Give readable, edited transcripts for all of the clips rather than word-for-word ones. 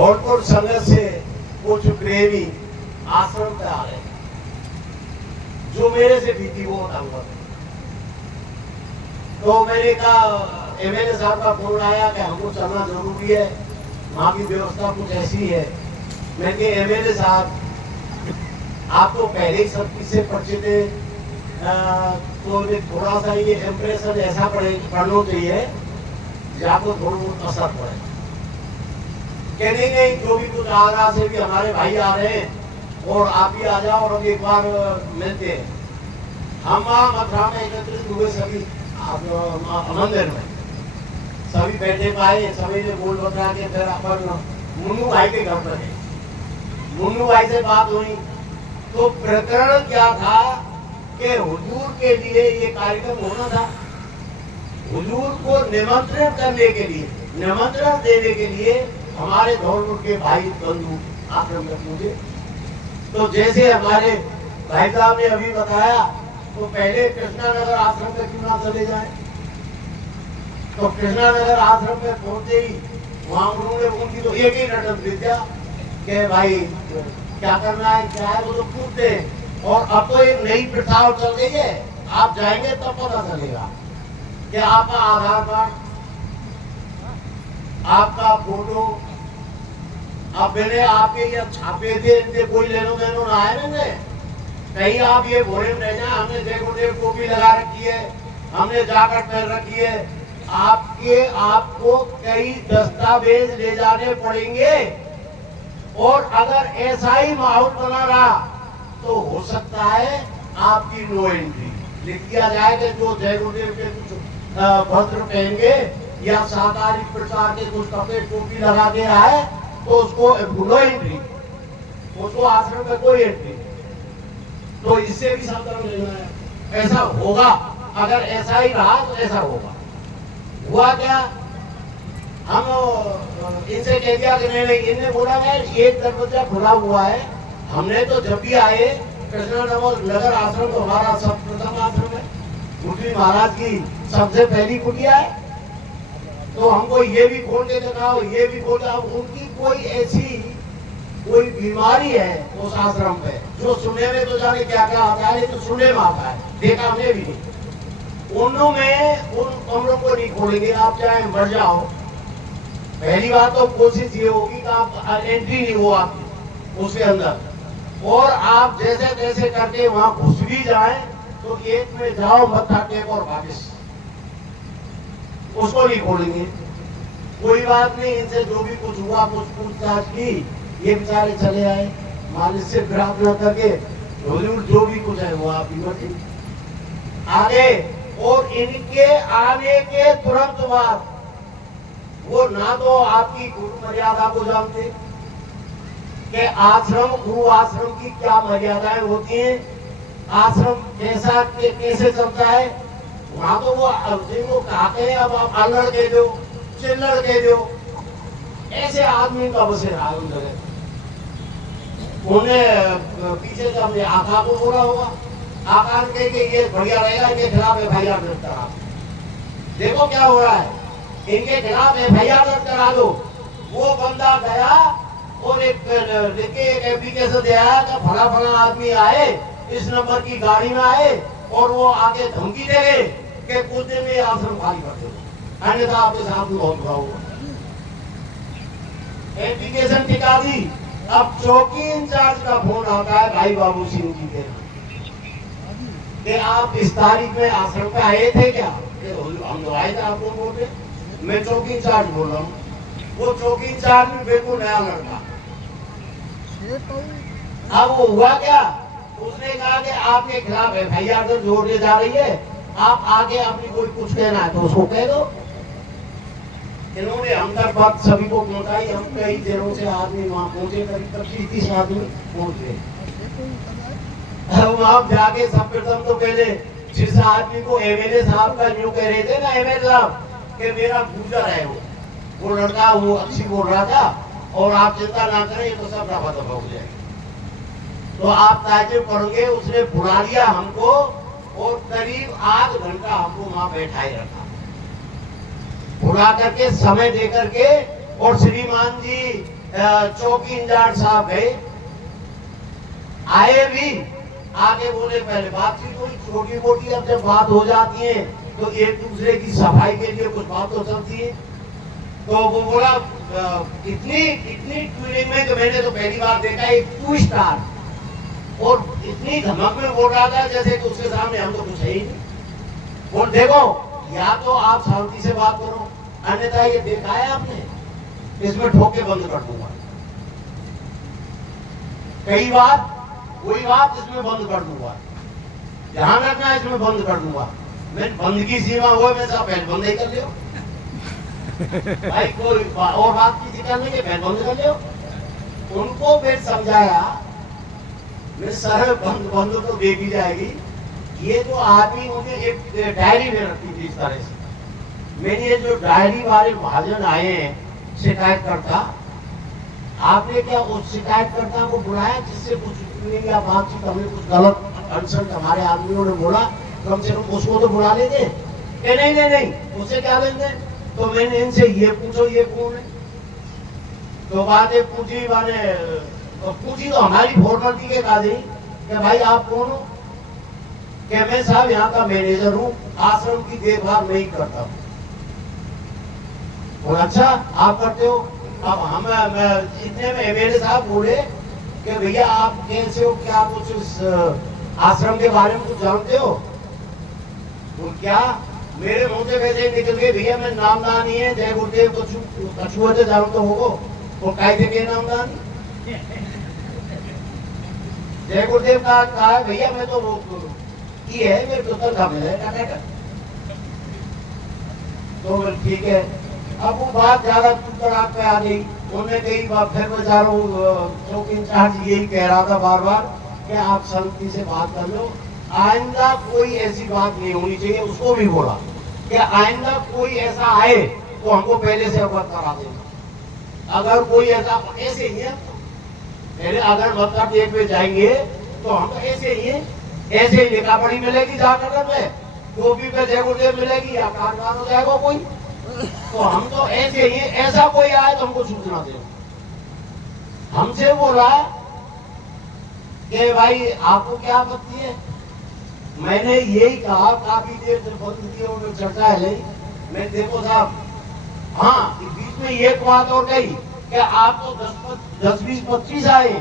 धौलपुर संघर्ष से कुछ प्रेमी आश्रम पे आ रहे, जो मेरे से बीती वो बताऊंगा। तो मैंने कहा, एमएलए साहब का फोन आया कि हमको चलना जरूरी है, वहाँ की व्यवस्था कुछ ऐसी है। मैंने कहा एमएलए साहब, आप तो पहले ही सब चीज से परिचित है, तो थोड़ा सा ये इम्प्रेशन ऐसा पढ़ना चाहिए आपको थोड़ा बहुत असर पड़े। कि नहीं, जो भी कुछ आगरा से भी हमारे भाई आ रहे हैं और आप भी आ जाओ और हम एक बार मिलते हैं। हम वहाँ मथुरा में एकत्रित हुए, सभी मंदिर में सभी बैठे पाए, सभी ने बोल बता के फिर अपन मुन्नू भाई के घर पर गए। मुन्नू भाई से बात हुई तो प्रकरण क्या था कि हुजूर के लिए ये कार्यक्रम होना था। हुजूर को निमंत्रण करने के लिए, निमंत्रण देने के लिए हमारे धौलपुर के भाई बंधु आश्रम में पहुंचे। तो जैसे हमारे भाई साहब ने अभी बताया, तो पहले कृष्णानगर आश्रम में क्यों ना चले जाए। तो कृष्णानगर आश्रम में पहुंचे ही वहां उन्होंने उनकी तो एक ही रटन विद्या कि भाई क्या करना है, क्या है, वो तो पूछते हैं। और अब तो एक नई प्रथा चल गई है, आप जाएंगे तब पता चलेगा कि आपका आधार कार्ड, आपका फोटो, अब मैंने आपके ये छापे थे, इनसे कोई लेनो देनो ना आए मैंने कहीं आप ये बोरे में रह जाए। हमने देखो देख टोपी लगा रखी है, हमने जैकेट पहन रखी है, आपको कई दस्तावेज ले जाने पड़ेंगे। और अगर ऐसा ही माहौल बना रहा तो हो सकता है आपकी नो एंट्री लिख दिया जाए कि जो जय गुरुदेव के कुछ वस्त्र पहनेंगे या साकारिक प्रचार के कुछ कपड़े टोपी लगा के आए तो उसको नो एंट्री, उसको आश्रम में कोई एंट्री। तो इससे भी सावधान लेना है। ऐसा होगा, अगर ऐसा ही रहा तो ऐसा होगा। हुआ क्या, हम इनसे कह दिया कि नहीं, इनने बोला है एक दरवाजा खुला हुआ है। हमने तो जब भी आए, कृष्णानगर आश्रम तो हमारा सब प्रथम आश्रम है, गुरुजी महाराज की सबसे पहली कुटिया है। तो हमको ये भी खोल के दिखाओ, ये भी खोल के। उनकी कोई ऐसी कोई बीमारी है उस आश्रम पे जो सुनने में तो जाने क्या क्या आता है, लेकिन सुनने में आता है, देखा हमने भी नहीं। उनमें उन कमरों को नहीं खोलेंगे, आप चाहे मर जाओ। पहली बात तो कोशिश ये होगी कि आप एंट्री नहीं हो आपकी उसके अंदर, और आप जैसे तैसे करके वहां घुस भी जाए तो एक में जाओ, मत्था टेक और वापस, उसको नहीं खोलेंगे। कोई बात नहीं, इनसे जो भी कुछ हुआ कुछ पूछताछ की, ये बेचारे चले आए मालिक से प्रार्थना करके। हुजूर जो भी कुछ है वो आप ही आगे। और इनके आने के तुरंत बाद वो ना तो आपकी गुरु मर्यादा को जानते कि आश्रम, गुरु आश्रम की क्या मर्यादाएं होती हैं, आश्रम कैसे चलता है। वहां तो वो जिनको कहते हैं अब आप अल्लड़ के दो, चिल्लड़ के दो, ऐसे आदमी का बसे रहा उन जगह। उन्हें पीछे से हमने आका को बोला होगा, आका के ये बढ़िया रहेगा, इनके खिलाफ एफआईआर दर्ज करा। देखो क्या हो रहा है, इनके खिलाफ एफआईआर दर्ज करा दो। वो बंदा गया और एक एप्लीकेशन दे आया कि फला फला आदमी आए, इस नंबर की गाड़ी में आए और वो आगे धमकी दे गए कि कुछ दिन में आश्रम खाली कर दो, अन्यथा आपके साथ बहुत बुरा होगा। एप्लीकेशन टिका दी। अब चौकी इंचार्ज का फोन आता है भाई बाबू सिंह जी के, कि आप इस तारीख में आश्रम पे आए थे क्या? हम तो आए थे, आपको बोलते। मैं चौकी इंचार्ज बोल रहा हूँ। वो चौकी इंचार्ज भी बिल्कुल नया लड़का। अब वो हुआ क्या, उसने कहा कि आपके खिलाफ एफआईआर दर्ज होने जा रही है, आप आगे अपनी कोई कुछ कहना है तो उसको कह दो। इन्होंने हम तक बात सभी को पहुंचाई। हम कई दिनों से आदमी वहां पहुंचे, करीब 30 आदमी पहुंच गए। वहां जाके सब प्रथम तो पहले जिस आदमी को एमएलए साहब का न्यू कह रहे थे ना, एमएलए साहब कि मेरा गुजर है, वो लड़का वो अच्छी बोल रहा था और आप चिंता ना करें तो सब रफा दफा हो जाएगा। तो आप ताजुब करोगे, उसने बुला लिया हमको और करीब आध घंटा हमको वहां बैठाए रखा, बुला करके समय दे करके। और श्रीमान जी चौकी इंचार्ज साहब गए, आए भी, आगे बोले पहले बातचीत हुई, छोटी मोटी अब जब बात हो जाती है तो एक दूसरे की सफाई के लिए कुछ बात तो चलती है। तो वो बोला इतनी ट्यूनिंग में कि मैंने तो पहली बार देखा एक 2 स्टार, और इतनी धमक में बोल रहा था जैसे कि उसके सामने हम तो कुछ है ही नहीं। और देखो, या तो आप शांति से बात करो, अन्यथा ये देखा है आपने, इसमें ठोके बंद कर दूंगा, कई बार कोई बात इसमें बंद कर दूंगा, ध्यान रखना इसमें बंद कर दूंगा। मैं बंद की सीमा हो, मैं सब पहले बंद ही कर लियो भाई, कोई और बात की जिक्र नहीं, पहले बंद कर लियो। उनको फिर समझाया, मैं सर बंद तो देखी जाएगी, ये जो आदमी उन्हें एक डायरी में रखी थी इस तरह से। मैंने ये जो डायरी वाले महाजन आए हैं शिकायत करता, आपने क्या उस शिकायत करता को बुलाया जिससे कुछ या बातचीत हमें कुछ गलत अनसन हमारे आदमियों ने बोला, कम से कम उसको तो बुला लेते। नहीं, उसे क्या लेंगे। तो मैंने इनसे ये पूछो ये कौन है, तो बातें पूछी, माने पूछी तो हमारी फॉर्मेलिटी के काज ही कि भाई आप कौन हो, कि मैं साहब यहाँ का मैनेजर हूँ, आश्रम की देखभाल मैं ही करता हूँ। और अच्छा आप करते हो। अब हम इतने में मेरे साहब बोले कि भैया आप कैसे हो, क्या कुछ इस आश्रम के बारे में कुछ जानते हो। तो क्या मेरे मुंह से वैसे निकल गए, भैया मैं नामदानी है जय गुरुदेव कछुआ से जानते हो, वो कायदे के नामदानी जय गुरुदेव का कहा भैया मैं तो वो की है, मेरे तो तक है। तो ठीक है, अब वो बात ज्यादा तड़ाक पे आ गई। उन्होंने कई बार फिर बेचारों चौकी इंचार्ज यही कह रहा था बार बार कि आप शांति से बात कर लो, आइंदा कोई ऐसी बात नहीं होनी चाहिए। उसको भी बोला कि आइंदा कोई ऐसा आए तो हमको पहले से अवगत करा देना। अगर कोई ऐसा ऐसे ही है, पहले अगर मतलब एक पे जाएंगे तो हम ऐसे ही है, ऐसे ही लिखा पढ़ी मिलेगी जाकर में, टोपी पे जय गुरुदेव मिलेगी या कारखान हो जाएगा कोई, तो हम तो ऐसे ही, ऐसा कोई आए तो हमको सूचना दे। हमसे बोला कि भाई आपको क्या आपत्ति है। मैंने यही कहा, काफी देर से बंद किए उन्होंने चर्चा है, मैं देखो साहब, हाँ बीच में एक बात और कही कि आप तो 10, 20, 25 आए,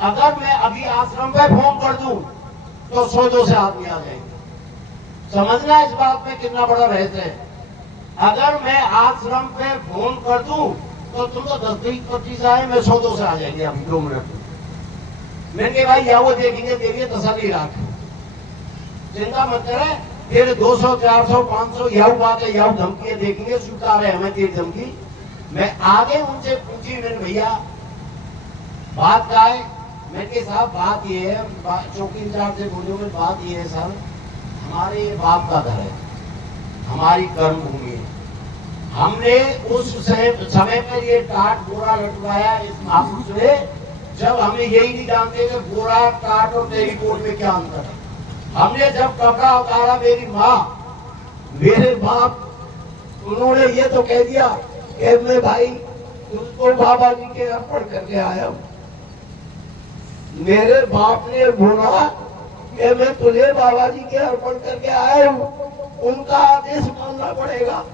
अगर मैं अभी आश्रम पे फोन कर दूं तो 100-200 से आदमी आ जाएंगे। समझना इस बात में कितना बड़ा रहस्य है। अगर मैं आश्रम पे फोन कर दूं तो तुम तो 10, 20, 25 आए, मैं 100-200 से आ जाएंगे अभी 2 मिनट में। मैंने भाई या वो देखेंगे, देखिए तसल्ली रख, चिंता मत करे, फिर 200, 400, 500 यह बात है, यह धमकी देखेंगे, स्वीकार है हमें तेरी धमकी। मैं आगे उनसे पूछी, मैंने भैया बात क्या है। मैंने साहब बात ये है, चौकी इंचार्ज से बोलियो में बात ये है सर, हमारे बाप का घर है, हमारी कर्म भूमि है, हमने उस समय पर ये टाट बोरा लटवाया इस महापुरुष ने, जब हमें यही नहीं जानते कि बोरा टाट और टेलीफोन में क्या अंतर है। हमने जब कपड़ा उतारा, मेरी माँ मेरे बाप उन्होंने ये तो कह दिया कि मैं भाई तुझको बाबा जी के अर्पण करके आया हूँ। मेरे बाप ने बोला कि मैं तुझे बाबा जी के अर्पण करके आया हूँ, उनका आदेश मानना पड़ेगा।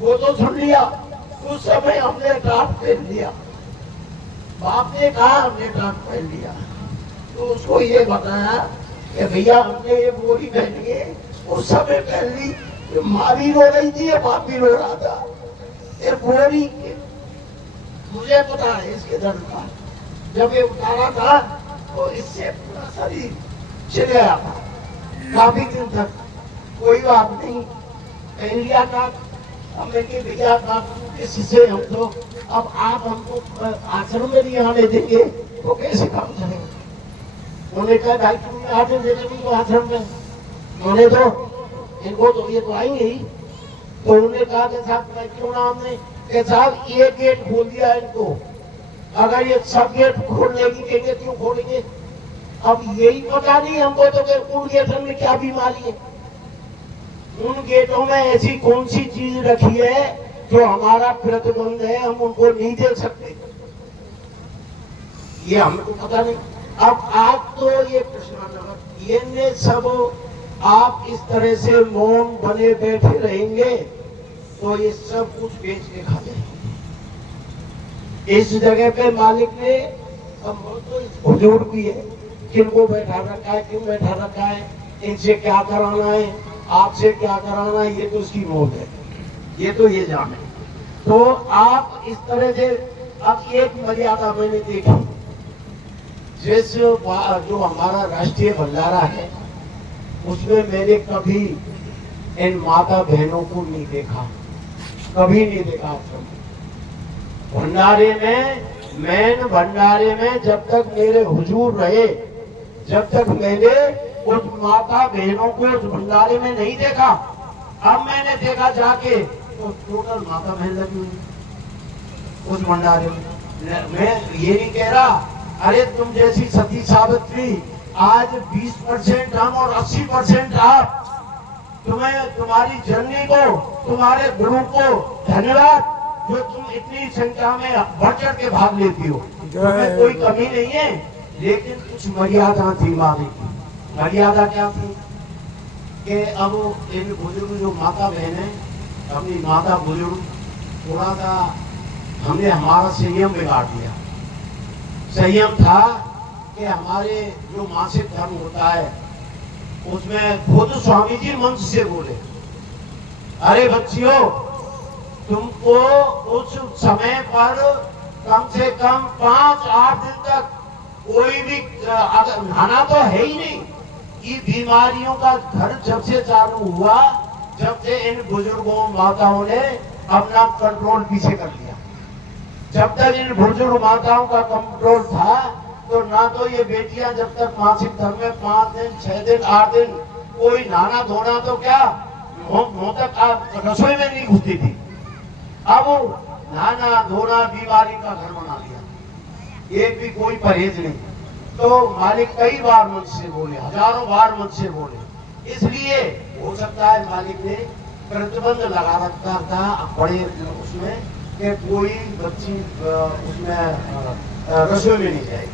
वो तो सुन लिया, उस समय हमने टाट पहन लिया, बाप ने कहा हमने टाट पहन लिया, तो उसको ये बताया कि भैया हमने ये बोरी पहनी है, उस समय पहन ली, माँ भी रो रही थी, बाप भी रो रहा था। ये बोरी मुझे पता है इसके दर्द का, जब ये उतारा था तो इससे पूरा शरीर छिल गया था, काफी दिन तक कोई बात नहीं, पहन लिया था। अब मैं भैया किसी से हम तो, अब आप हमको आश्रम में नहीं आने देंगे तो कैसे काम चलेगा। उन्होंने कहा भाई तुम आने दे रहे तो आश्रम में, उन्हें तो इनको तो ये तो आएंगे ही। तो उन्होंने कहा कि साहब क्यों ना, हमने कि साहब ये गेट खोल दिया है इनको, अगर ये सब गेट खोलने की कहेंगे क्यों खोलेंगे। अब यही पता नहीं हमको तो कि उन गेटों में क्या बीमारी है, उन गेटों में ऐसी कौन सी चीज रखी है जो हमारा प्रतिबंध है हम उनको नहीं दे सकते, ये हमको पता नहीं। अब आप तो ये कृष्णानगर ये सब आप इस तरह से मौन बने बैठे रहेंगे तो ये सब कुछ बेच के खा जाएंगे। इस जगह पे मालिक ने तो हुजूर भी है, किनको बैठा रखा है, क्यों बैठा रखा है, इनसे क्या कराना है, आपसे क्या कराना है, ये तो उसकी मौत है, ये तो ये जाने। तो आप इस तरह से अब एक मर्यादा मैंने देखी, जिस जो हमारा राष्ट्रीय भंडारा है उसमें मैंने कभी इन माता बहनों को नहीं देखा, कभी नहीं देखा। भंडारे में मेन भंडारे में जब तक मेरे हुजूर रहे, जब तक मैंने उस माता बहनों को उस भंडारे में नहीं देखा। अब मैंने देखा जाके तो टोटल माता बहन लगी हुई उस भंडारे में। मैं ये नहीं कह रहा अरे तुम जैसी सती सावित्री आज 20% हम और 80% आप, तुम्हें तुम्हारी जननी को तुम्हारे गुरु को धन्यवाद जो तुम इतनी संख्या में बढ़ चढ़ के भाग लेती हो, तुम्हें कोई कमी नहीं है। लेकिन कुछ मर्यादा थी माने की। मर्यादा क्या थी कि अब इन बुजुर्ग जो माता बहन है, अपनी माता बुजुर्ग थोड़ा सा हमने हमारा संयम बिगाड़ दिया। संयम था कि हमारे जो मासिक धर्म होता है उसमें खुद स्वामी जी मंच से बोले, अरे बच्चियों तुमको उस समय पर कम से कम 5-8 दिन तक कोई भी अगर नहाना तो है ही नहीं। ये बीमारियों का घर जब से चालू हुआ, जब से इन बुजुर्गों माताओं ने अपना कंट्रोल पीछे कर लिया। जब तक इन बुजुर्ग माताओं का कंट्रोल था तो ना तो ये बेटियां जब तक मासिक धर्म में 5 दिन 6 दिन 8 दिन कोई नहाना धोना तो क्या मुंह तक रसोई में नहीं घुसती थी। अब नहाना धोना बीमारी का घर बना दिया, एक भी कोई परहेज नहीं। तो मालिक कई बार मुझसे बोले, हजारों बार मुझसे बोले, इसलिए हो सकता है मालिक ने प्रतिबंध लगा रखा था बड़े उसमें कि कोई बच्ची उसमें रसोई में नहीं जाएगी,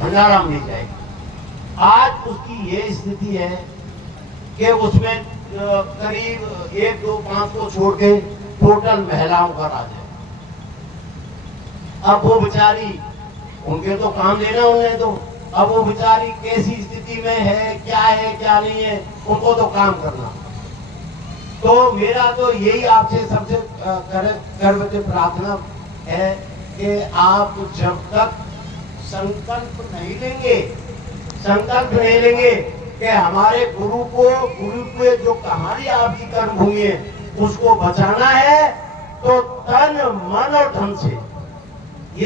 भंडारा में नहीं जाएगी। आज उसकी ये स्थिति है कि उसमें करीब 1, 2, 5 को छोड़ के टोटल महिलाओं का राज है। अब वो बेचारी, उनके तो काम देना उन्हें तो, अब वो बेचारी कैसी स्थिति में है क्या नहीं है, उनको तो काम करना। तो मेरा तो यही आपसे सबसे गर्व से प्रार्थना है कि आप जब तक संकल्प नहीं लेंगे कि हमारे गुरु के जो कहानी आपकी कर्म भूमि है उसको बचाना है, तो तन मन और धन से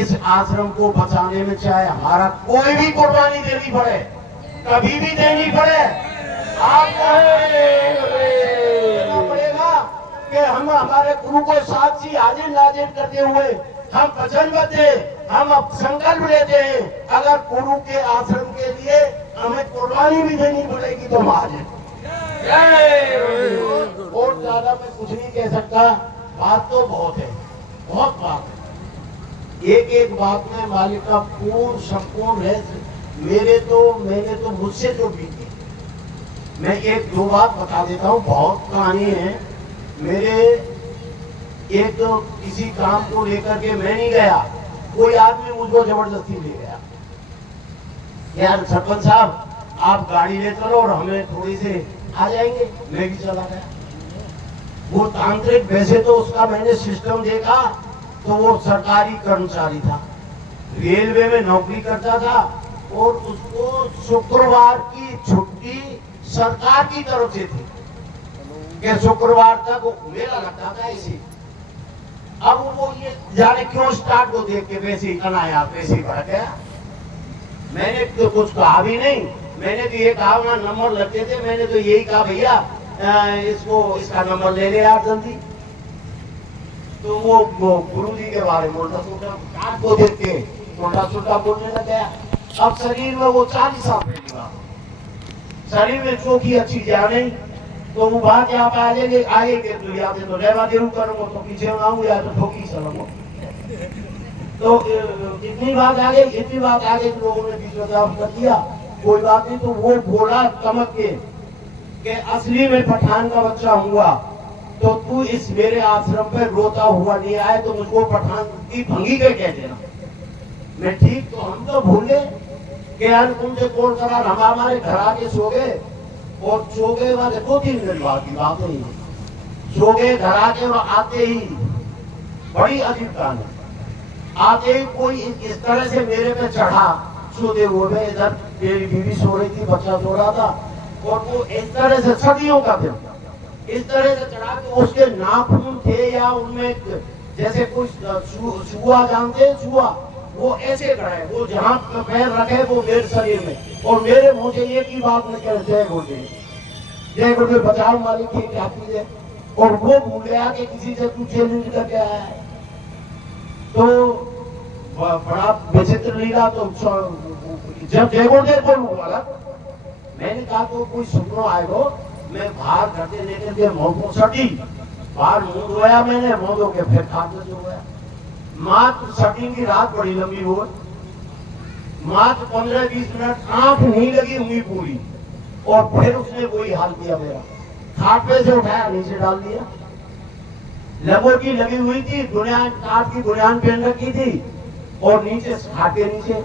इस आश्रम को बचाने में चाहे हमारा कोई भी कुर्बानी देनी पड़े, कभी भी देनी पड़े, आपको देना पड़ेगा कि हम हमारे गुरु को साक्षी हाजिर नाजिर करते हुए हम वचनबद्ध हैं, हम अब संकल्प लेते हैं, अगर गुरु के आश्रम के लिए हमें कुर्बानी भी देनी पड़ेगी तो हम हाजिर। और ज्यादा मैं कुछ नहीं कह सकता, बात तो बहुत है, बहुत बात है। एक बात में मालिक का पूर्ण संपूर्ण रहस्य मैंने तो मुझसे जो बीती, मैं 1-2 बात बता देता हूँ, बहुत कहानी है। मेरे एक तो किसी काम को लेकर के मैं नहीं गया, कोई आदमी मुझको जबरदस्ती ले गया, यार सरपंच साहब आप गाड़ी ले चलो और हमें थोड़ी से आ जाएंगे, मैं भी चला गया। वो तांत्रिक, वैसे तो उसका मैंने सिस्टम देखा तो वो सरकारी कर्मचारी था, रेलवे में नौकरी करता था और उसको शुक्रवार की छुट्टी सरकार की तरफ से थी कि शुक्रवार तक मेला लगता था इसी। अब वो ये जाने क्यों स्टार्ट को देख के वैसे ही अनायास वैसे ही बढ़ गया। मैंने तो कुछ कहा भी नहीं, मैंने तो ये कहा वहां नंबर लगते थे, मैंने तो यही कहा भैया इसका नंबर ले ले आप जल्दी। तो वो गुरु जी के बारे में उल्टा को देख के उल्टा बोलने लग गया। अब शरीर में वो 40 साल शरीर में चोखी अच्छी जा नहीं, तो वो बात आप आ जाएंगे आगे के तो या तो लेवा देरू करूंगा तो पीछे ना आऊं या तो ठोकी चलूंगा। तो इतनी बात आ गई, इतनी बात आ गई, लोगों ने बीच में कर दिया, कोई बात नहीं। तो वो बोला चमक के असली में पठान का बच्चा हुआ तो तू इस मेरे आश्रम पे रोता हुआ नहीं आए तो मुझको पठान की भंगी के कह देना। मैं ठीक, तो हम तो भूल गए कि यार तुमसे कौन करार, हम हमारे घर आके सो गए और सो गए वाले 2-3 दिन बाद की बात है, सो गए घर आके और आते ही बड़ी अजीब कहानी, आते ही कोई इस तरह से मेरे पे चढ़ा सोते हुए, इधर मेरी बीवी सो रही थी, बच्चा सो रहा था, और वो इस तरह से सर्दियों का दिन इस तरह से चढ़ा के उसके नाखून थे या उनमें जैसे कुछ छुआ, जानते छुआ, वो ऐसे खड़े, वो जहाँ पैर रखे वो मेरे शरीर में, और मेरे मुंह से एक ही बात में कह जय गुरुदेव, जय गुरुदेव, बचाओ मालिक की क्या चीज है। और वो भूल गया कि किसी से तू चैलेंज करके आया है। तो बड़ा विचित्र लीला। तो जब जय गुरुदेव बोलूं वाला, मैंने कहा तो कोई सुनो आएगो, मैं बाहर करते लेकर के मुंह सटी, बाहर मुंह धोया मैंने, मुंह धो के फिर खाते सो गया। मात्र सटिंग की रात बड़ी लंबी हो, मात्र 15-20 मिनट आंख नहीं लगी हुई पूरी, और फिर उसने वही हाल किया मेरा, खाट पे से उठाया नीचे डाल दिया। लंगोटी लगी हुई थी, दुनिया काट की दुनियान पहन रखी थी, और नीचे खाट के नीचे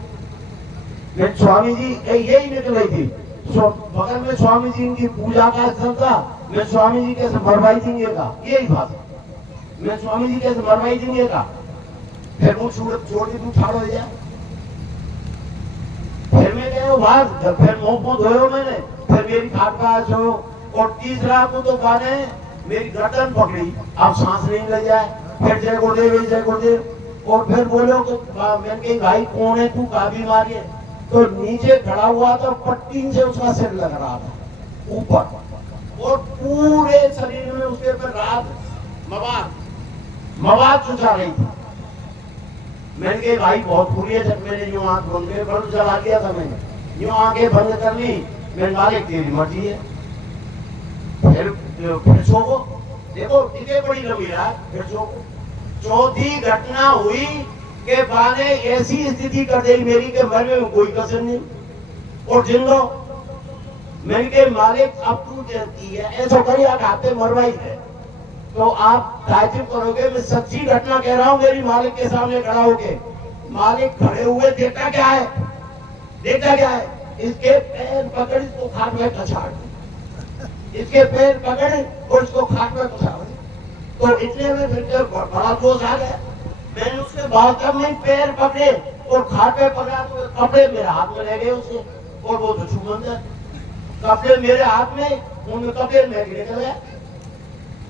मैं स्वामी जी यही निकल रही थी, बगल में स्वामी जी की पूजा का स्थल था, मैं स्वामी जी कैसे मरवाई देंगे का, यही बात, मैं स्वामी जी कैसे मरवाई देंगे का। फिर वो छोटी तू ठाड़ हो जाए, फिर मैं गया बाहर, फिर मुंह धोयो मैंने, फिर मेरी खाट का सो, और तीसरा को तो गाने मेरी गर्दन पकड़ी, अब सांस नहीं ले जाए, फिर जय गुरुदेव जय गुरुदेव, और फिर बोलो कि मैंने कही भाई कौन है तू, का बीमारी है, तो नीचे खड़ा हुआ था, पट्टी से उसका सिर लग रहा था ऊपर, और पूरे शरीर में उसके ऊपर रात मवाद चुचा रही थी। मैंने कहा भाई बहुत बुरी है। जब मैंने यूं आंख बंद कर बंद चला दिया था, मैंने यूं आंखें बंद कर ली, मैंने मालिक तेरी मर्जी है। फिर सो देखो इतने बड़ी लंबी रात, फिर सो। चौथी घटना हुई के बाने ऐसी स्थिति कर दी मेरी के मरने में कोई कसर नहीं, और जिंदो मैंने के मालिक अब तू देती है ऐसा करिए खाते मरवाई है, तो आप ताज्जुब करोगे, मैं सच्ची घटना कह रहा हूँ, मेरी मालिक के सामने खड़ा होके। मालिक खड़े हुए, देखता क्या है, देखता क्या है, इसके पैर पकड़ इसको खाट में कछाड़, इसके पैर पकड़ और इसको खाट में कछाड़। तो इतने में फिर बड़ा जोश आ गया, मैंने उसके बाथरूम में पैर पकड़े और खाट पे पकड़ा, तो कपड़े मेरे हाथ में रह गए उसे, और वो तो छुमंदर कपड़े मेरे हाथ में, उनमें कपड़े में निकल गया,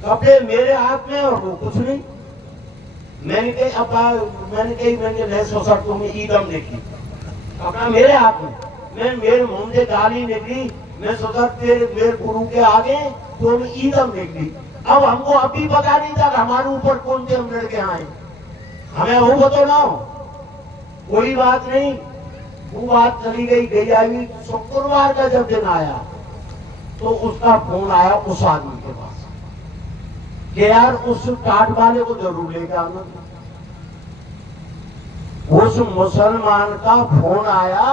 कपड़े मेरे हाथ में और वो कुछ नहीं। मैंने कही नहीं सोचा तुमने ईदम देखी, कपड़ा मेरे हाथ में, मैं मेरे मुंह से गाली निकली, मैं सोचा मेरे गुरु के आगे तो ईदम निकली। अब हमको अभी पता नहीं था हमारे ऊपर कौन से हम लड़के आए, हमें वो बतो ना, कोई बात नहीं, वो बात चली गई आई। शुक्रवार का जब दिन आया तो उसका फोन आया उस आदमी के पास कि यार उस काट वाले को जरूर लेकर आना। उस मुसलमान का फोन आया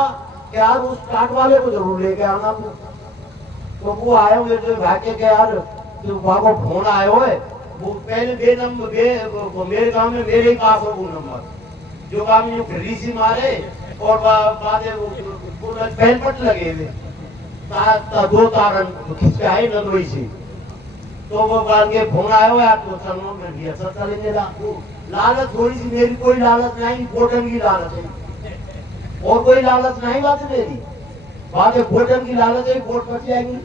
कि यार उस काट वाले को जरूर लेके आना। तो वो आया हुए जो भाग्य के यार वहां को फोन आए हुए, वो पहले मेरे गांव में मेरे ही पास हो वो नंबर, जो गांव में घड़ी सी मारे और बाद पहल पट लगे हुए, दो तारन खिंच के आए नंदोई से। तो वो बाल के फोन आया हुआ आपको चलो में भी असर करेंगे। लालच थोड़ी सी, मेरी कोई लालच नहीं, भोजन की लालच है, और कोई लालच नहीं। बात मेरी बात है भोजन की लालच है, वोट बच जाएगी।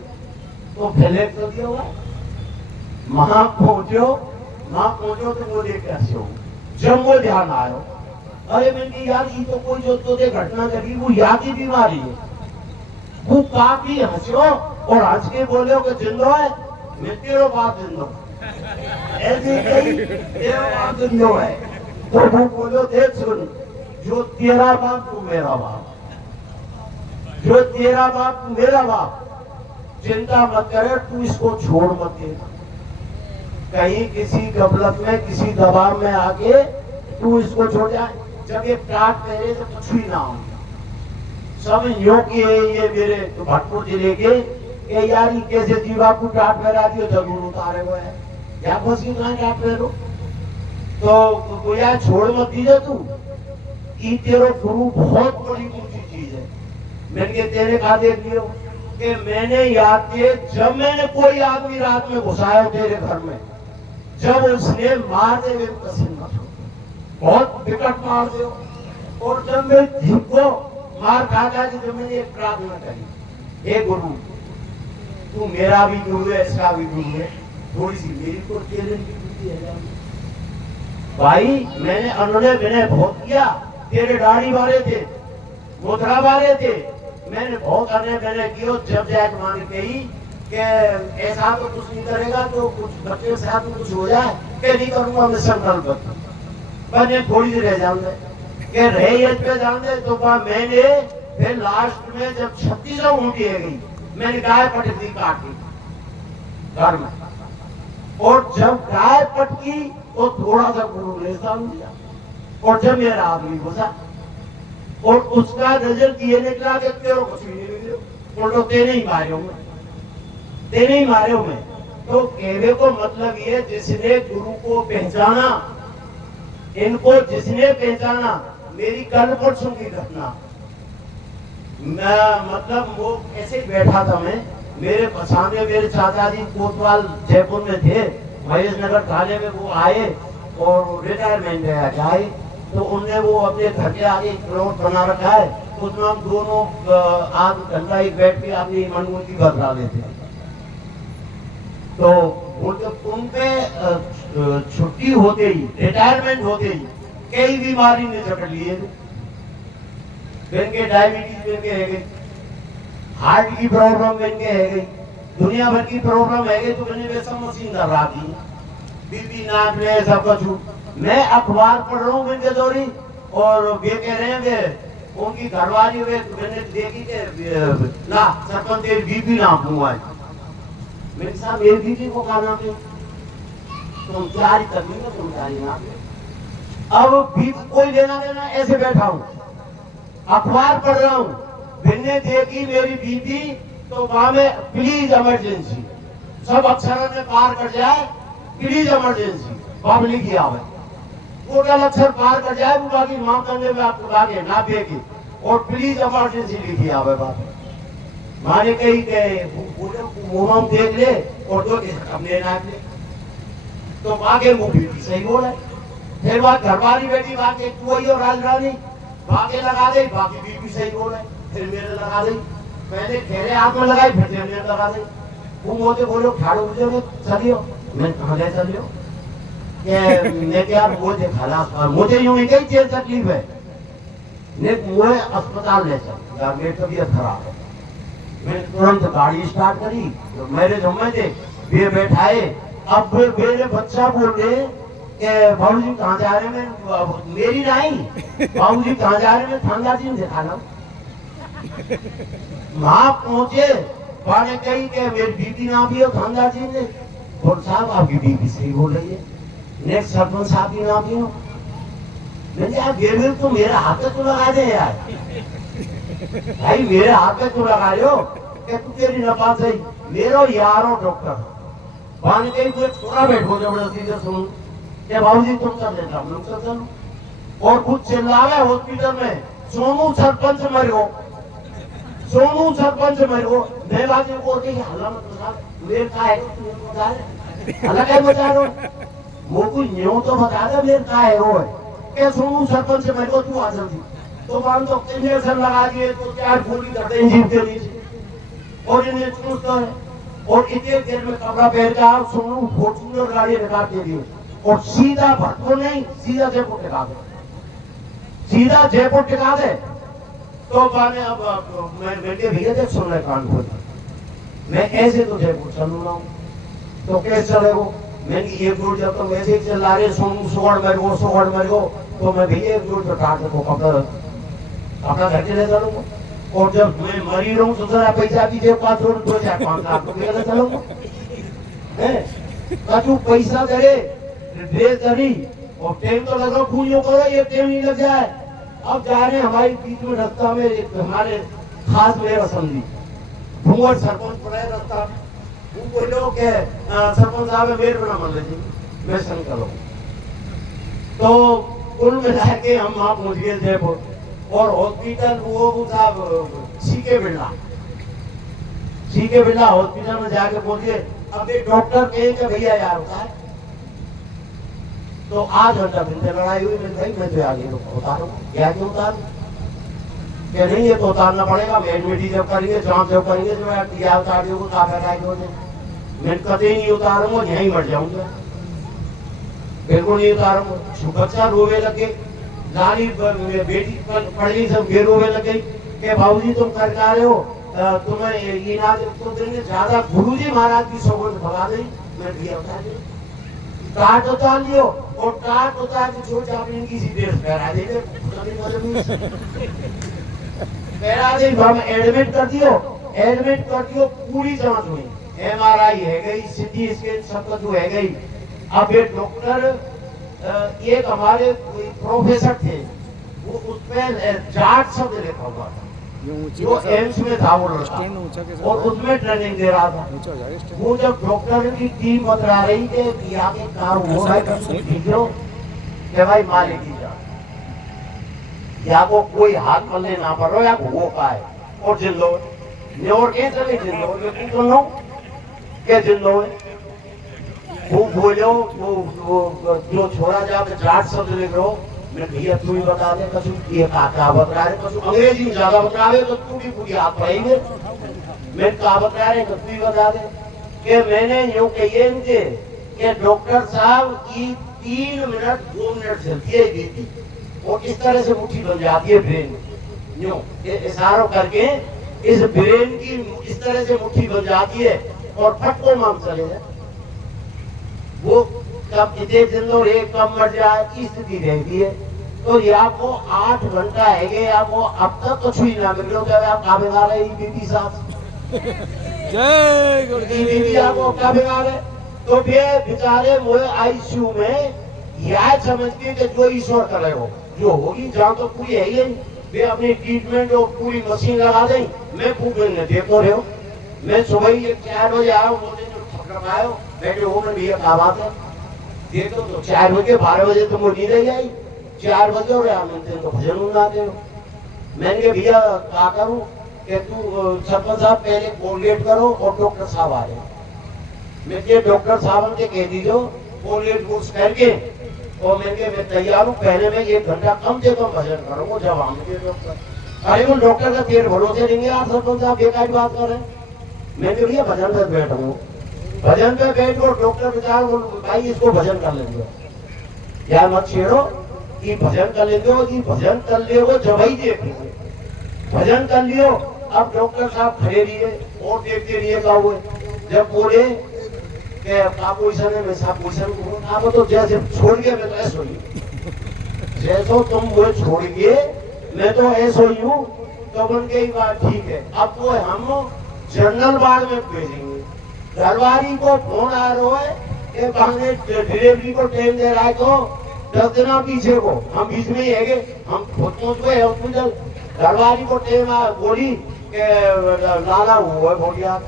तो पहले तो दिया हुआ वहां पहुंचो तो वो देख कैसे हो। जब वो ध्यान आयो, अरे मैंने यार ये तो कोई जो तो घटना करी, वो याद की बीमारी है। वो काफी हंसो और हंस के बोले कि जिंदो है, मैं तेरो बाप जिंदो ऐसी कही तेरा बाप जिंदो है। तो वो बोलो देख सुन, जो तेरा बाप तू मेरा बाप, जो तेरा बाप तू मेरा बाप, चिंता मत करे, तू इसको छोड़ मत देना। कहीं किसी गफलत में, किसी दबाव में आके तू इसको छोड़ जाए। जब ये टाट पहले तो कुछ भी ना हो, सब यूं कि ये मेरे भरतपुर जिले के यार ये कैसे जीवा को टाट पहरा दियो, जरूर उतारे हुए है या फंसी कहाँ टाट पहरो। तो यार छोड़ मत दीजिए तू, ये तेरा गुरु बहुत बड़ी ऊंची चीज है। मैंने तेरे कहा देख लियो कि मैंने याद किए, जब मैंने कोई आदमी रात में घुसाया तेरे घर में, जब उसने मार दे मेरे पसीन मत हो, बहुत विकट मार दे। और जब मैं जिनको मार खा गया, जब मैंने एक प्रार्थना करी, हे गुरु तू मेरा भी गुरु है, इसका भी गुरु है, थोड़ी सी मेरी को तेरे की बुद्धि है भाई। मैंने उन्होंने मैंने बहुत किया, तेरे दाढ़ी वाले थे, मोथरा वाले थे, मैंने बहुत अन्य मैंने किया। जब जाके मान गई कि ऐसा तो कुछ नहीं करेगा, तो कुछ बच्चे के साथ में कुछ हो जाए कि नहीं करूंगा मैं संकल्प, मैंने थोड़ी सी रह जाऊंगा कि रहे पे जान दे। तो मैंने फिर लास्ट में जब 36 ऊँटी है गई, मैंने गाय पटकी काटी घर में, और जब गाय पटकी तो थोड़ा सा गुरु ने साम दिया, और जब मेरा आदमी घुसा और उसका रिजल्ट ये निकला कि तेरे कुछ भी नहीं मिले, और तो तेरे ही मारे होंगे, तेरे ही मारे होंगे। तो कहने को मतलब ये, जिसने गुरु को पहचाना, इनको जिसने पहचाना, मेरी कल परसों की घटना, मैं मतलब वो ऐसे ही बैठा था मैं, मेरे पछाने मेरे चाचा जी कोतवाल जयपुर में थे, महेश नगर थाने में वो आए और रिटायरमेंट आए, तो उनने वो अपने घर के आगे प्लॉट बना रखा है, तो उसमें हम दोनों आध घंटा एक बैठ के अपनी मनमुखी बदला लेते हैं। तो बोलते तुम पे छुट्टी होते ही, रिटायरमेंट होते ही कई बीमारी ने जकड़ लिए, बन के डायबिटीज बन के है गई, हार्ट की प्रॉब्लम बन के है गई, दुनिया भर की प्रॉब्लम है गई। तो मैंने वैसा मशीन कर रहा थी, बीपी नाक में सब कुछ। मैं अखबार पढ़ रहा हूँ इनके दौरी, और वे कह रहे हैं कि उनकी घरवाली वे मैंने देखी कि ना सरपंच बीपी नाप हुआ है। मेरे साहब मेरी बीपी को कहा नापे, तुम तैयारी करनी है, तुम तैयारी नापे। अब भी कोई लेना देना, ऐसे बैठा हूँ अखबार पढ़ रहा हूँ, मैंने देखी मेरी बीपी, तो वहां में प्लीज इमरजेंसी, सब अक्षरों में पार कर जाए, प्लीज इमरजेंसी बाप लिखी आवे, टोटल अक्षर पार कर जाए, वो बाकी मां करने में आपको लागे ना बेगी, और प्लीज इमरजेंसी लिखी आवे बाप। माने कही गए मुंह देख ले और दो अपने नाक ले, तो आगे मुंह भी सही बोला। फिर बात घरवाली बेटी बाकी वही और राजरानी बाकी लगा दे, बाकी बीबी सही बोले, फिर मेरे लगा दी, पहले खेले हाथ में लगाई, फिर मेरे लगा दी। वो मोते बोलो ठाड़ो मुझे चलियो, मैं कहाँ ले चलियो, मैं क्या मुझे खलास, मुझे यूं ही कई चीज तकलीफ है, मुझे अस्पताल ले चल यार, मेरी तबीयत खराब है। मैंने तुरंत गाड़ी स्टार्ट करी, तो मेरे जम्मे थे वे बैठाए। अब मेरे बच्चा बोल रहे कि बाबूजी कहाँ जा रहे हैं, मेरी नहीं, बाबूजी कहाँ जा रहे हैं, थानदार जी ने दिखाना। वहां पहुंचे, बाने कही कि मेरी बीबी ना भी हो, थानदार जी ने बोल साहब आपकी बीबी सही बोल रही है, नेक्स्ट सरपंच साहब की ना भी हो। मैंने यार बेबी तो मेरे हाथ में तो लगा दे यार, भाई मेरे हाथ में तो लगा लो कि तू तेरी नफा सही, मेरा यारो डॉक्टर बाने कही कोई थोड़ा बैठो जबरदस्ती से सुन कि बाबूजी तुम चल लेता हम लोग चलो, और कुछ चिल्लावे हॉस्पिटल में, सोनू सरपंच मर गो, सोनू सरपंच मर गो। मैं बाजी को कही हल्ला मत बता, मेरे का है तू बता रहे हल्ला क्या बता रहे हो, वो कोई न्यू तो बता दे मेरे का है वो है कि सोनू सरपंच मर गो, तू आ जल्दी। तो मान तो इंजेक्शन लगा दिए, तो क्या गोली करते हैं जीप के नीचे, और इन्हें चूसता है, और इतने देर में कपड़ा पहन का सोनू फॉर्च्यूनर गाड़ी निकाल के दिए, और सीधा भटको नहीं, सीधा जयपुर टिका दे, सीधा जयपुर टिका दे। तो मैंने अब मैं भैया देख सुन रहे कान खोल, मैं ऐसे तो जयपुर चलू रहा हूँ, तो कैसे चलेगो। मैंने एक रोड जब तक वैसे ही चला रहे, सोनू सुगड़ मेरे को, तो मैं भैया एक रोड पर काट को कपड़ा घर के ले चलूंगा, और जब मैं मरी रहूं तो जरा पैसा की जेब पास 2-4-5 लाख रुपये का चलूंगा है तू पैसा करे ड्रेस करी और टाइम तो लगा पूरियों करो ये टाइम नहीं लग जाए। अब जा रहे हमारे बीच में रास्ता में एक हमारे खास मेरा समझी भूंगट सरपंच पड़ा है रास्ता वो बोलो के सरपंच साहब मेरे बना मान लीजिए मैं संग करो तो कुल मिला के हम वहाँ पहुंच गए जयपुर और हॉस्पिटल वो साहब सीके बिरला हॉस्पिटल में जाके पहुंचे। अब एक डॉक्टर कहे कि भैया यार होता है तो आध घंटा फिर लड़ाई हुई। मैं तो आगे उतारू क्या क्यों उतारू क्या नहीं ये तो उतारना पड़ेगा। मैं एडमिट जब करेंगे जांच जब करेंगे जो यार उतार दोगे काफी मैं कतई नहीं उतारूंगा यहीं मर जाऊंगा बिल्कुल नहीं उतारूंगा। बच्चा रोवे लगे लाली बेटी पढ़ी सब गे रोवे लग गई कि बाबूजी तुम कर रहे हो तुम्हें इनाम तो देंगे ज्यादा गुरुजी महाराज की सौगंध भगा दी। मैं भैया उतार दिया टाट उतार लियो और टाट उतार के छोड़ आपने इनकी सीधे पैरा दे पैरा दे हम एडमिट कर दियो पूरी जांच हुई MRI है गई सीटी स्कैन सब कुछ है गई। अब ये डॉक्टर एक हमारे प्रोफेसर थे वो उसमें जाट शब्द लिखा हुआ था जो एम्स में था वो लड़का और उसमें ट्रेनिंग दे रहा था। वो जब डॉक्टर की टीम बता रही कि यहाँ के कार हो रहा है भाई मालिक की जा या को कोई हाथ पल्ले ना पड़ रहा या वो पाए और जिन लोग और के चले जिन लोग क्या जिन लोग वो बोलो वो जो छोड़ा जाए जाट शब्द लिख रहा मैं भैया तू ही बता दे कसू ये का बता रहे कसू अंग्रेजी में ज्यादा बता रहे तो तू भी पूरी हाथ पढ़ेंगे मैं का बता रहे तो तू ही बता दे कि मैंने यूं कहिए इनके कि डॉक्टर साहब की 3 मिनट 2 मिनट चलती है बीती और इस तरह से मुट्ठी बन जाती है ब्रेन यूं इशारों करके इस ब्रेन की इस तरह से मुट्ठी बन जाती है और फटको माम चले जाए वो कब इतने दिन और एक कम मर जाए की स्थिति रहती है। तो ये आपको 8 घंटा है आपको अब तक कुछ ही ना मिल रहा है। आप कहाँ बिगा रहे बीबी साहब जय बीबी आपको क्या बिगा रहे तो फिर बेचारे मुझे ICU में यह समझ के कि जो ईश्वर करे हो जो होगी जहाँ तो पूरी है ही वे अपनी ट्रीटमेंट और पूरी मशीन लगा दें। मैं खूब देखो रहे हो मैं सुबह 4 बजे आया हूँ आयो बैठे हो मैं भैया क्या बात है देखो तो 4 बजे 12 बजे तो नींद ही आई 4 बजे हो रहा मिलते तो भजन उड़ाते हो। मैंने कहा भैया क्या करूं कि तू सरपंच साहब पहले कोलगेट करो और डॉक्टर साहब आ रहे मैं के डॉक्टर साहब ने कह दीजिए कोलगेट कोर्स करके और मैं तैयार हूँ पहले मैं 1 घंटा कम से कम भजन करूंगा जब आऊंगे डॉक्टर। अरे वो डॉक्टर का पेट भरोसे नहीं यार सरपंच साहब बेकार बात कर रहे मैंने भैया भजन पर बैठूंगा भजन पे बैठ और डॉक्टर विचार भाई इसको भजन कर लेंगे या मत छेड़ो कि भजन कर लेंगे कि भजन कर लियो जब ही देखेंगे भजन कर लियो। अब डॉक्टर साहब खड़े रहिए और देखते रहिए का हुए जब बोले कि आप पोजिशन है मैं साहब पोजिशन आप तो जैसे छोड़ गए मैं तो ऐसा हुई जैसो तुम मुझे छोड़ गए मैं तो ऐसा हुई हूँ तो बन गई बात ठीक है। अब वो हम जनरल वार्ड में भेजेंगे घरवारी को फोन आ रहा है कि बहाने डिलीवरी को टाइम दे रहा है तो 10 दिन पीछे को हम बीच में ही है हम खुद पहुंच गए हॉस्पिटल घरवारी को टाइम बोली कि लाला हुआ है बोलिया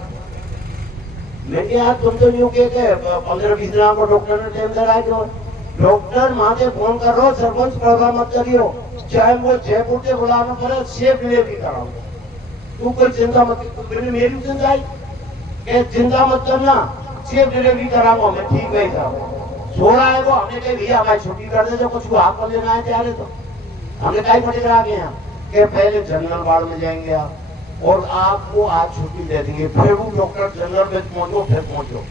मैं यार तुम तो यूं कहते 15-20 दिन को डॉक्टर ने टाइम दे रहा है डॉक्टर माथे फोन कर रहा सरपंच पर्दा मत करियो चाहे वो जयपुर से बुलाना पड़े सेफ डिलीवरी कराओ तू कोई चिंता मत मेरी चिंता आई चिंता मत करना सेफ डिलीवरी कराऊंगा मैं ठीक नहीं था छोड़ा है वो हमने कहा भैया हमारी छुट्टी कर दे जो कुछ हाथ पर लेना है तैयार तो हमने कहीं पटे करा के यहाँ कि पहले जनरल वार्ड में जाएंगे आप और आपको आज छुट्टी दे देंगे फिर वो डॉक्टर जनरल में पहुंचो फिर पहुंचो।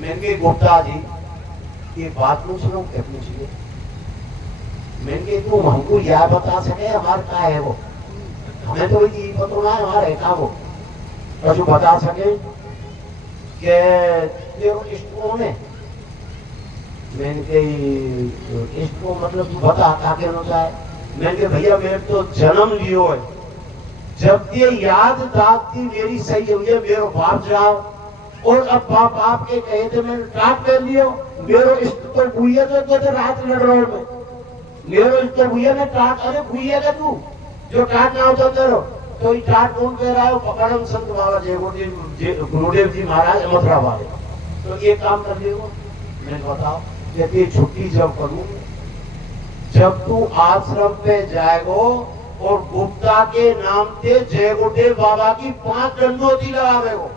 मैंने गुप्ता जी ये बात पूछ लो क्या पूछिए मैंने तुम हमको यह बता सके हमारे क्या है वो हमें तो ये पता है हमारे क्या वो कुछ बता सके के इसको में मैंने इसको मतलब तू बता क्या कहना चाहे मैंने भैया मेरे तो जन्म लियो है जब ये याद दागती मेरी सही हुई है, मेरो बाप जाओ और अब बाप के कहे थे मैंने टाट कर लियो, मेरो इष्ट तो भूया तो रात लड़ रहा में मेरो इष्ट भूया ने टाट, अरे भूया का तू जो टाट ना होता तेरो तो ये टाट कौन कह रहा है? पकड़म संत बाबा गुरुदेव जी महाराज मथुरा वाले। तो ये काम कर लियो। मैंने बताओ कहती छुट्टी जब करूं, जब तू आश्रम पे जाएगो और गुप्ता के नाम से जय गुरुदेव बाबा की 5 दंडोती लगावेगो,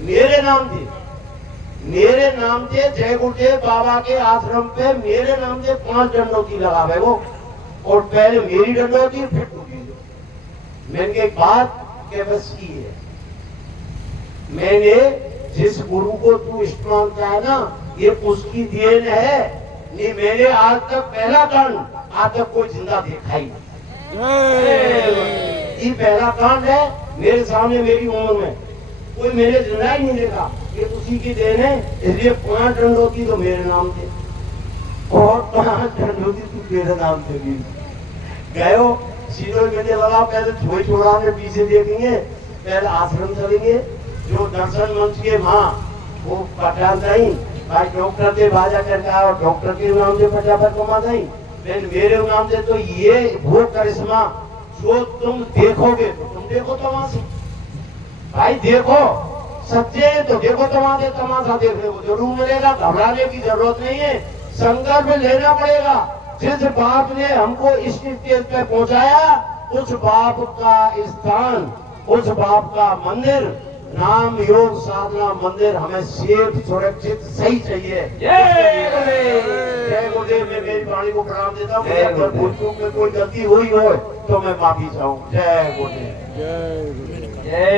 मेरे नाम से जय गुरुदेव बाबा के आश्रम पे मेरे नाम से 5 दंडोती लगावेगो और पहले मेरी दंडोती फिर तू दी। मैंने एक बात के बस की है, मैंने जिस गुरु को तू इष्ट मानता है ना, ये उसकी देन है। नहीं मैंने आज तक पहला कांड आज तक कोई जिंदा देखा ही नहीं, ये पहला कांड है मेरे सामने, मेरी उम्र में कोई मेरे जिंदा ही नहीं देखा। ये उसी की देन है, इसलिए 5 दंडोती तो मेरे नाम थे और 5 दंडोती तू तेरे नाम से भी गयो। सीधो कहने लगा पहले छोड़ छोड़ा के पीछे देखेंगे, पहले आश्रम चलेंगे, जो दर्शन मंच के माँ वो पटाल नहीं भाई डॉक्टर के बाजा करके आओ, डॉक्टर के नाम से फटाफट कमा नहीं, मेरे नाम से। तो ये वो करिश्मा जो तुम देखोगे तो तुम देखो तमाशा, भाई देखो सच्चे तो देखो तमाशा देखने को जरूर मिलेगा, घबराने की जरूरत नहीं है, संकल्प लेना पड़ेगा। जिस बाप ने हमको इस स्टेज पे पहुंचाया, उस बाप का स्थान, उस बाप का मंदिर, नाम योग साधना मंदिर हमें सेफ सुरक्षित सही चाहिए। जय गुरुदेव। मैं मेरी वाणी को प्रणाम देता हूँ, अगर भूल चूक में कोई गलती हुई हो तो मैं माफी चाहूँ। जय गुरुदेव। जय